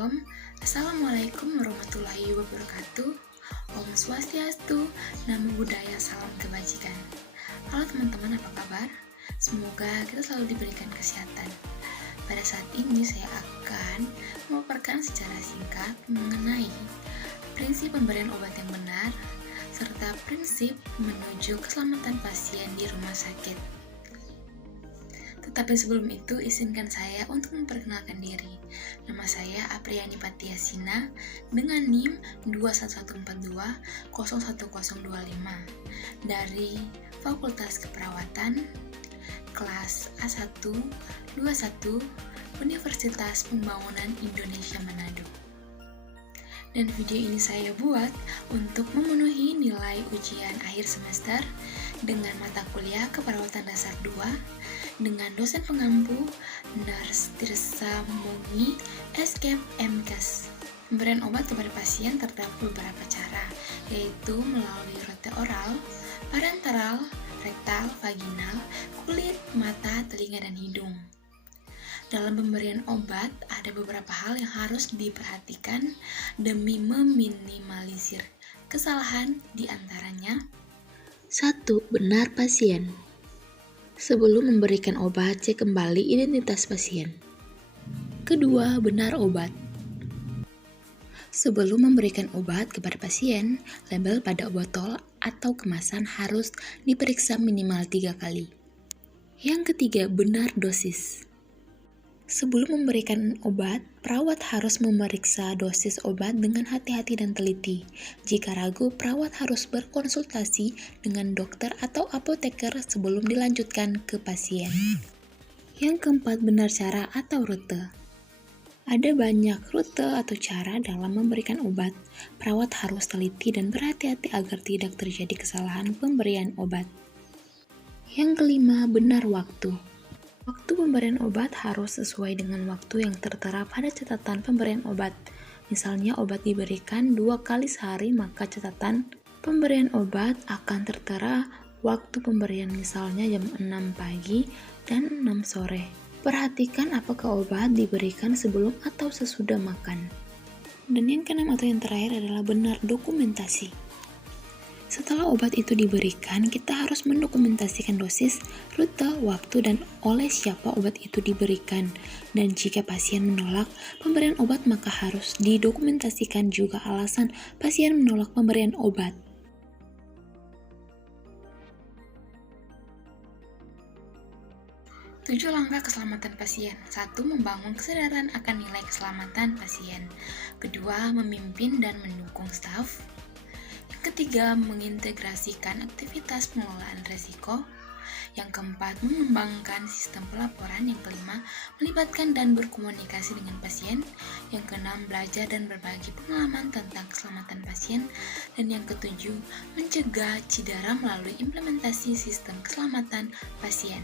Shalom, Assalamualaikum warahmatullahi wabarakatuh. Om Swastiastu, Namo Buddhaya, salam kebajikan. Halo teman-teman, apa kabar? Semoga kita selalu diberikan kesehatan. Pada saat ini saya akan memaparkan secara singkat mengenai prinsip pemberian obat yang benar serta prinsip menuju keselamatan pasien di rumah sakit. Tetapi sebelum itu, izinkan saya untuk memperkenalkan diri. Nama saya Apriyani Patiasina dengan NIM 21142-01025 dari Fakultas Keperawatan kelas A1-21 Universitas Pembangunan Indonesia Manado. Dan video ini saya buat untuk memenuhi nilai ujian akhir semester dengan mata kuliah Keperawatan Dasar 2 dengan dosen pengampu Nurse Tirsa Mungi Escape MKes. Pemberian obat kepada pasien terdapat beberapa cara, yaitu melalui rute oral, parenteral, rektal, vaginal, kulit, mata, telinga, dan hidung. Dalam pemberian obat, ada beberapa hal yang harus diperhatikan demi meminimalisir kesalahan, di antaranya 1. Benar pasien. Sebelum memberikan obat, cek kembali identitas pasien. Kedua, benar obat. Sebelum memberikan obat kepada pasien, label pada botol atau kemasan harus diperiksa minimal 3 kali. Yang ketiga, benar dosis. Sebelum memberikan obat, perawat harus memeriksa dosis obat dengan hati-hati dan teliti. Jika ragu, perawat harus berkonsultasi dengan dokter atau apoteker sebelum dilanjutkan ke pasien. Yang keempat, benar cara atau rute. Ada banyak rute atau cara dalam memberikan obat. Perawat harus teliti dan berhati-hati agar tidak terjadi kesalahan pemberian obat. Yang kelima, benar waktu. Waktu pemberian obat harus sesuai dengan waktu yang tertera pada catatan pemberian obat. Misalnya obat diberikan 2 kali sehari, maka catatan pemberian obat akan tertera waktu pemberian, misalnya jam 6 pagi dan 6 sore. Perhatikan apakah obat diberikan sebelum atau sesudah makan. Dan yang keenam atau yang terakhir adalah benar dokumentasi. Setelah obat itu diberikan, kita harus mendokumentasikan dosis, rute, waktu, dan oleh siapa obat itu diberikan. Dan jika pasien menolak pemberian obat, maka harus didokumentasikan juga alasan pasien menolak pemberian obat. Tujuh langkah keselamatan pasien. 1. Membangun kesadaran akan nilai keselamatan pasien. 2. Memimpin dan mendukung staf. Ketiga, mengintegrasikan aktivitas pengelolaan risiko. Yang keempat, mengembangkan sistem pelaporan. Yang kelima, melibatkan dan berkomunikasi dengan pasien. Yang keenam, belajar dan berbagi pengalaman tentang keselamatan pasien. Dan yang ketujuh, mencegah cedera melalui implementasi sistem keselamatan pasien.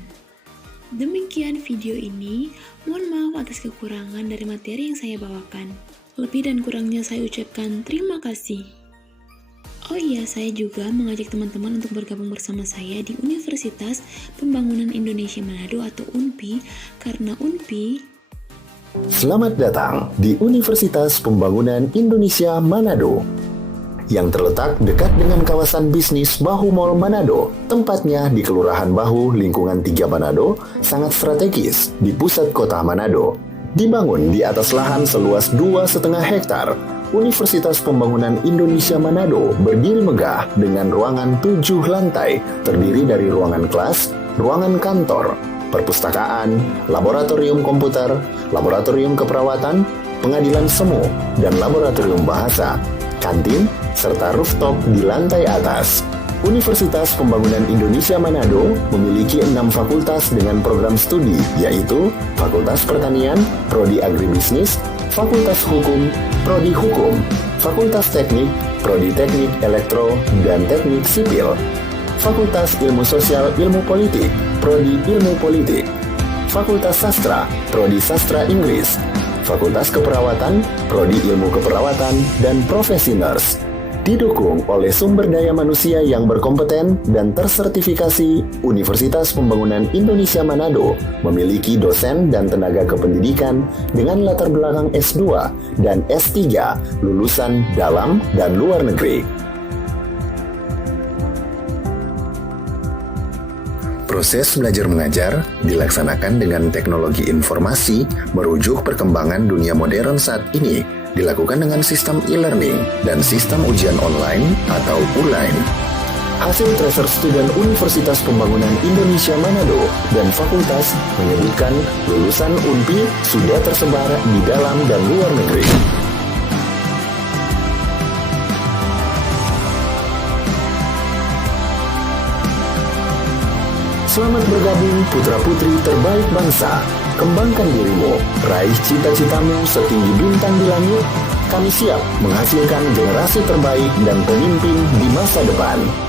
Demikian video ini. Mohon maaf atas kekurangan dari materi yang saya bawakan. Lebih dan kurangnya saya ucapkan terima kasih. Oh iya, saya juga mengajak teman-teman untuk bergabung bersama saya di Universitas Pembangunan Indonesia Manado atau UNPI, karena UNPI... Selamat datang di Universitas Pembangunan Indonesia Manado, yang terletak dekat dengan kawasan bisnis Bahu Mall Manado. Tempatnya di Kelurahan Bahu, lingkungan 3 Manado, sangat strategis di pusat kota Manado. Dibangun di atas lahan seluas 2,5 hektar, Universitas Pembangunan Indonesia Manado berdiri megah dengan ruangan 7 lantai, terdiri dari ruangan kelas, ruangan kantor, perpustakaan, laboratorium komputer, laboratorium keperawatan, pengadilan semu, dan laboratorium bahasa, kantin, serta rooftop di lantai atas. Universitas Pembangunan Indonesia Manado memiliki 6 fakultas dengan program studi, yaitu Fakultas Pertanian, Prodi Agribisnis, Fakultas Hukum, Prodi Hukum, Fakultas Teknik, Prodi Teknik Elektro dan Teknik Sipil, Fakultas Ilmu Sosial Ilmu Politik, Prodi Ilmu Politik, Fakultas Sastra, Prodi Sastra Inggris, Fakultas Keperawatan, Prodi Ilmu Keperawatan dan Profesi Nurse, Didukung oleh sumber daya manusia yang berkompeten dan tersertifikasi, Universitas Pembangunan Indonesia Manado memiliki dosen dan tenaga kependidikan dengan latar belakang S2 dan S3 lulusan dalam dan luar negeri. Proses belajar mengajar dilaksanakan dengan teknologi informasi merujuk perkembangan dunia modern saat ini, dilakukan dengan sistem e-learning dan sistem ujian online atau ULAIN. Hasil tracer student Universitas Pembangunan Indonesia Manado dan fakultas menyebutkan lulusan UNPI sudah tersebar di dalam dan luar negeri. Selamat bergabung putra-putri terbaik bangsa. Kembangkan dirimu, raih cita-citamu setinggi bintang di langit. Kami siap menghasilkan generasi terbaik dan pemimpin di masa depan.